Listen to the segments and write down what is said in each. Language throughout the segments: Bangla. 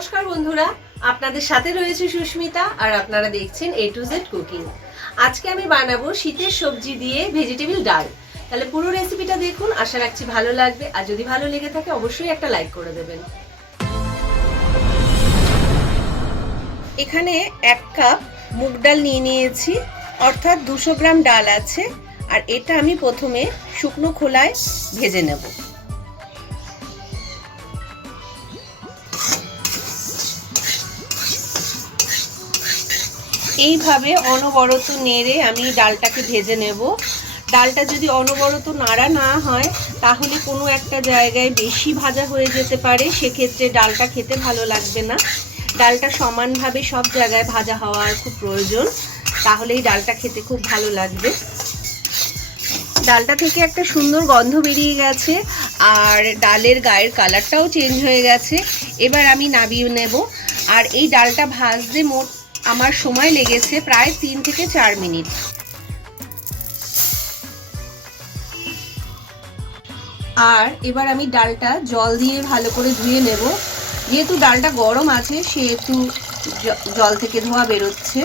নমস্কার বন্ধুরা, আপনাদের সাথে রয়েছে সুস্মিতা আর আপনারা দেখছেন A to Z কুকিং। আজকে আমি বানাবো শীতের সবজি দিয়ে ভেজিটেবল ডাল। তাহলে পুরো রেসিপিটা দেখুন, আশা রাখছি ভালো লাগবে। আর যদি ভালো লেগে থাকে অবশ্যই একটা লাইক করে দেবেন। এখানে 1 কাপ মুগ ডাল নিয়ে নিয়েছি, অর্থাৎ 200 গ্রাম ডাল আছে। আর এটা আমি প্রথমে শুকনো খোলায় ভেজে নেব। এইভাবে অনবরত নেড়ে আমি ডালটাকে ভেজে নেব। ডালটা যদি অনবরত নাড়া না হয় তাহলে কোনো একটা জায়গায় বেশি ভাজা হয়ে যেতে পারে, সেক্ষেত্রে ডালটা খেতে ভালো লাগবে না। ডালটা সমানভাবে সব জায়গায় ভাজা হওয়ার খুব প্রয়োজন, তাহলেই ডালটা খেতে খুব ভালো লাগবে। ডালটা থেকে একটা সুন্দর গন্ধ বেরিয়ে গেছে আর ডালের গায়ের কালারটাও চেঞ্জ হয়ে গেছে। এবার আমি নামিয়ে নেব। আর এই ডালটা ভাজতে মোট আমার সময় লেগেছে প্রায় 3 থেকে 4 মিনিট। আর এবার আমি ডালটা জল দিয়ে ভালো করে ধুয়ে নেব। যেহেতু ডালটা গরম আছে সেহেতু জল থেকে ধোঁয়া বেরোচ্ছে।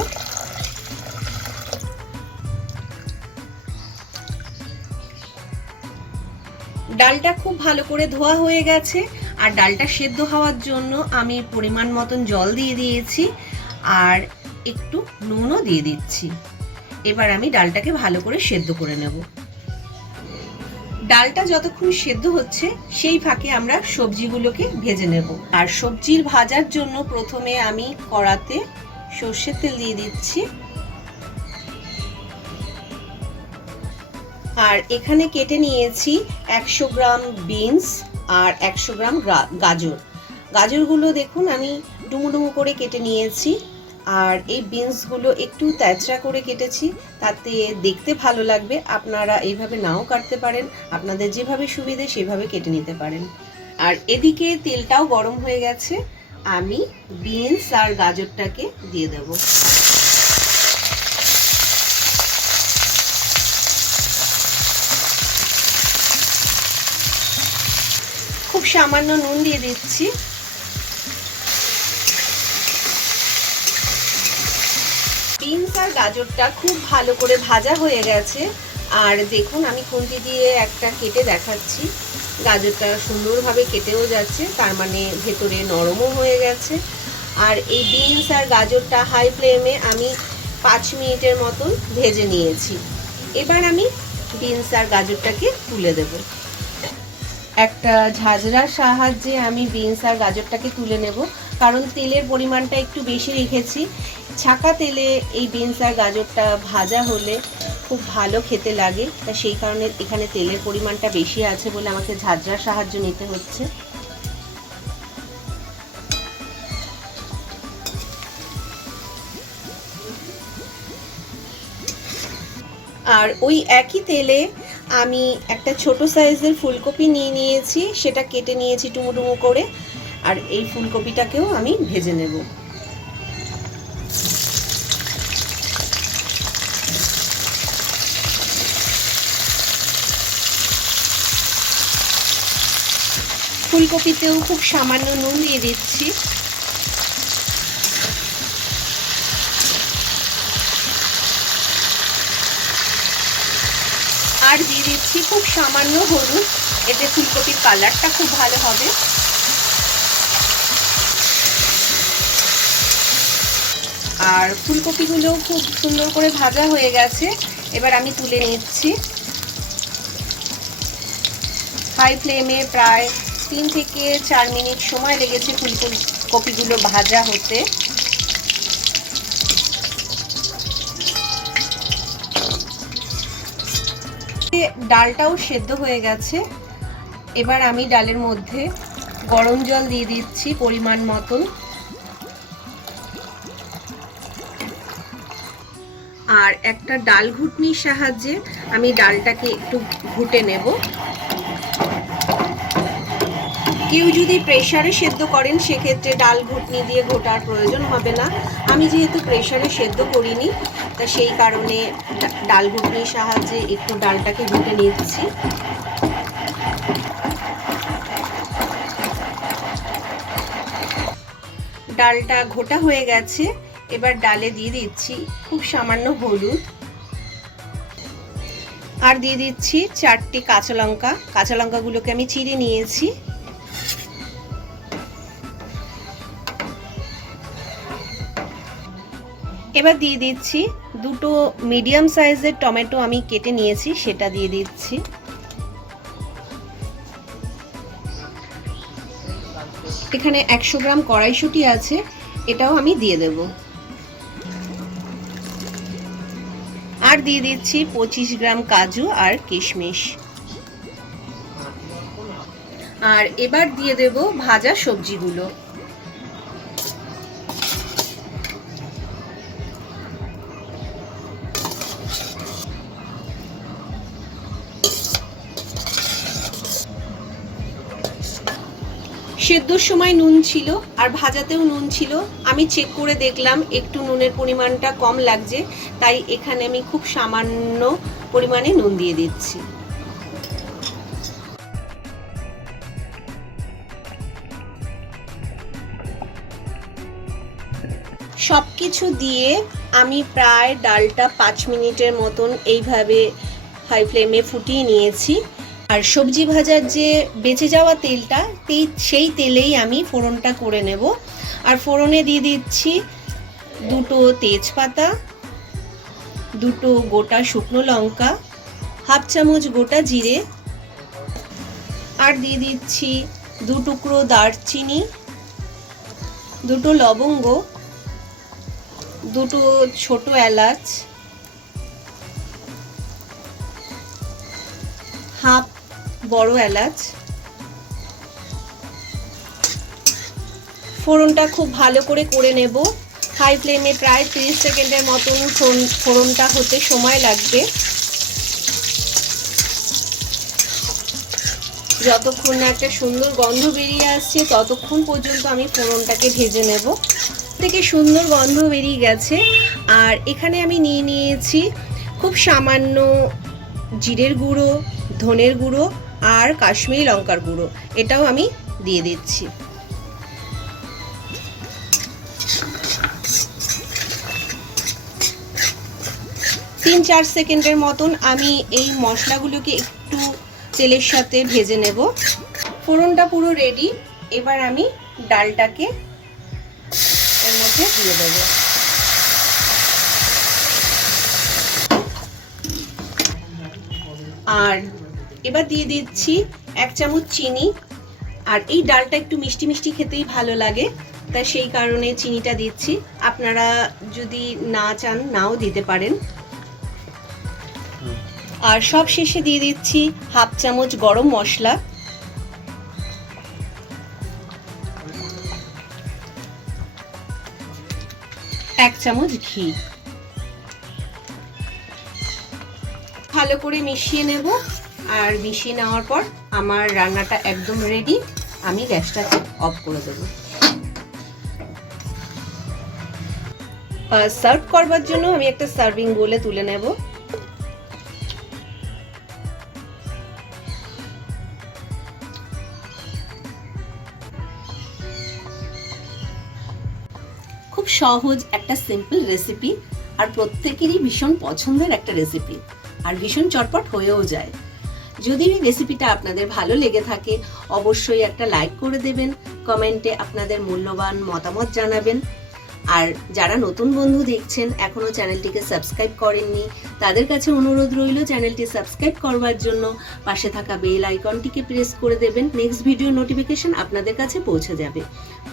ডালটা খুব ভালো করে ধোয়া হয়ে গেছে আর ডালটা সেদ্ধ হওয়ার জন্য আমি পরিমাণ মতন জল দিয়ে দিয়েছি আর একটু নুনও দিয়ে দিচ্ছি। এবার আমি ডালটাকে ভালো করে সেদ্ধ করে নেব। ডালটা যতক্ষণ সেদ্ধ হচ্ছে সেই ফাঁকে আমরা সবজিগুলোকে ভেজে নেব। আর সবজির ভাজার জন্য প্রথমে আমি কড়াতে সর্ষের তেল দিয়ে দিচ্ছি। আর এখানে কেটে নিয়েছি 100 গ্রাম বিনস আর 100 গ্রাম গাজর। গাজরগুলো দেখুন আমি ডুমো ডুমো করে কেটে নিয়েছি। আর এই বিনসগুলো একটু তেঁচড়া করে কেটেছি, তাতে দেখতে ভালো লাগবে। আপনারা এইভাবে নাও কাটতে পারেন, আপনাদের যেভাবে সুবিধে সেভাবে কেটে নিতে পারেন। আর এদিকে তেলটাও গরম হয়ে গেছে, আমি বিনস আর গাজরটাকে দিয়ে দেব। খুব সামান্য নুন দিয়ে দিচ্ছি। বিনস আর গাজরটা খুব ভালো করে ভাজা হয়ে গেছে। আর দেখুন আমি খুন্তি দিয়ে একটা কেটে দেখাচ্ছি, গাজরটা সুন্দরভাবে কেটেও যাচ্ছে, তার মানে ভেতরে নরমও হয়ে গেছে। আর এই বিনস আর গাজরটা হাই ফ্লেমে আমি 5 মিনিটের মতন ভেজে নিয়েছি। এবার আমি বিনস আর গাজরটাকে তুলে দেব। একটা ঝাঁঝরার সাহায্যে আমি বিনস আর গাজরটাকে তুলে নেব, কারণ তেলের পরিমাণটা একটু বেশি রেখেছি। ছাকা তেলে এই বিনস আর গাজরটা ভাজা হলে খুব ভালো খেতে লাগে, তা সেই কারণে এখানে তেলের পরিমাণটা বেশি আছে বলে আমাকে ঝাঁঝরার সাহায্য নিতে হচ্ছে। আর ওই একই তেলে আমি একটা ছোট সাইজের ফুলকপি নিয়ে নিয়েছি, সেটা কেটে নিয়েছি ডুমো ডুমো করে। আর এই ফুলকপিটাকেও আমি ভেজে নেব। ফুলকপিতেও খুব সামান্য নুন দিয়ে দিচ্ছি। আর দিয়ে দিচ্ছি খুব সামান্য হলুদ, এতে ফুলকপির কালারটা খুব ভালো হবে। আর ফুলকপিগুলো খুব সুন্দর করে ভাজা হয়ে গেছে, এবার আমি তুলে নিচ্ছি। হাই ফ্লেমে প্রায় 3 থেকে 4 মিনিট সময় লেগেছে ফুলকপিগুলো ভাজা হতে। ডালটাও সেদ্ধ হয়ে গেছে। এবার আমি ডালের মধ্যে গরম জল দিয়ে দিচ্ছি পরিমাণ মতন। আর একটা ডাল ঘুটনির সাহায্যে আমি ডালটাকে একটু ঘুটে নেব। কেউ যদি প্রেসারে সেদ্ধ করেন সেক্ষেত্রে ডাল ঘুটনি দিয়ে ঘোটার প্রয়োজন হবে না। আমি যেহেতু প্রেসারে সেদ্ধ করিনি, তা সেই কারণে ডাল ঘুটনির সাহায্যে একটু ডালটাকে ঘুটে নিচ্ছি। ডালটা ঘোটা হয়ে গেছে। এবার ডালে দিয়ে দিচ্ছি খুব সামান্য হলুদ, আর দিয়ে দিচ্ছি 4টি কাঁচা লঙ্কা। কাঁচা লঙ্কাগুলোকে আমি চিড়ে নিয়েছি। এবার দিয়ে দিচ্ছি 2টো মিডিয়াম সাইজের টমেটো আমি কেটে নিয়েছি, সেটা দিয়ে দিচ্ছি। এখানে 100 গ্রাম কড়াইশুঁটি আছে, এটাও আমি দিয়ে দেব। আর দিয়ে দিচ্ছি 25 গ্রাম কাজু আর কিশমিশ। আর এবার দিয়ে দেব ভাজা সবজিগুলো। সেদ্ধর সময় নুন ছিল আর ভাজাতেও নুন ছিল। আমি চেক করে দেখলাম একটু নুনের পরিমাণটা কম লাগছে, তাই এখানে আমি খুব সামান্য পরিমাণে নুন দিয়ে দিচ্ছি। সবকিছু দিয়ে আমি প্রায় ডালটা 5 মিনিটের মতন এইভাবে হাই ফ্লেমে ফুটিয়ে নিয়েছি। আর সবজি ভাজার যে বেঁচে যাওয়া তেলটা, সেই তেলেই আমি ফোড়নটা করে নেব। আর ফোড়নে দিয়ে দিচ্ছি 2টো তেজপাতা, 2টো গোটা শুকনো লঙ্কা, হাফ চামচ গোটা জিরে, আর দিয়ে দিচ্ছি 2 টুকরো দারচিনি, 2টো লবঙ্গ, 2টো ছোট এলাচ, হাফ বড় এলাচ। ফোড়নটা খুব ভালো করে নেব। হাই ফ্লেমে প্রায় 30 সেকেন্ডের মতন ফোড়নটা হতে সময় লাগবে। যতক্ষণ না একটা সুন্দর গন্ধ বেরিয়ে আসছে ততক্ষণ পর্যন্ত আমি ফোড়নটাকে ভেজে নেব। থেকে সুন্দর গন্ধ বেরিয়ে গেছে। আর এখানে আমি নিয়ে নিয়েছি খুব সামান্য জিরের গুঁড়ো, ধনের গুঁড়ো আর কাশ্মীরি লঙ্কার গুঁড়ো, এটাও আমি দিয়ে দিচ্ছি। তিন 4 সেকেন্ডের মতন আমি এই মশলাগুলোকে একটু তেলের সাথে ভেজে নেব। ফোড়নটা পুরো রেডি। এবার আমি ডালটাকে এর মধ্যে দিয়ে দেব। আর এবার দিয়ে দিচ্ছি 1 চামচ চিনি। আর এই ডালটা একটু মিষ্টি মিষ্টি খেতেই ভালো লাগে, তাই সেই কারণে চিনিটা দিচ্ছি। আপনারা যদি না চান নাও দিতে পারেন। আর সব শেষে দিয়ে দিচ্ছি হাফ চামচ গরম মশলা, এক চামচ ঘি। ভালো করে মিশিয়ে নেব। আর মিশিয়ে নেওয়ার পর আমার রান্নাটা একদম রেডি। আমি গ্যাসটাকে অফ করে দেব। সার্ভ করবার জন্য আমি একটা সার্ভিং বোলে তুলে নেব। খুব সহজ একটা সিম্পল রেসিপি, আর প্রত্যেকেরই ভীষণ পছন্দের একটা রেসিপি, আর ভীষণ চটপট হয়েও যায়। যদি এই রেসিপিটা আপনাদের ভালো লেগে থাকে অবশ্যই একটা লাইক করে দেবেন, কমেন্টে আপনাদের মূল্যবান মতামত জানাবেন। আর যারা নতুন বন্ধু দেখছেন এখনো চ্যানেলটিকে সাবস্ক্রাইব করেননি, তাদের কাছে অনুরোধ রইল চ্যানেলটি সাবস্ক্রাইব করবার জন্য পাশে থাকা বেল আইকনটিকে প্রেস করে দেবেন। নেক্সট ভিডিও নোটিফিকেশন আপনাদের কাছে পৌঁছে যাবে।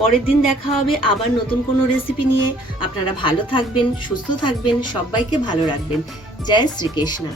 পরের দিন দেখা হবে আবার নতুন কোনো রেসিপি নিয়ে। আপনারা ভালো থাকবেন, সুস্থ থাকবেন, সবাইকে ভালো রাখবেন। জয় শ্রীকৃষ্ণ।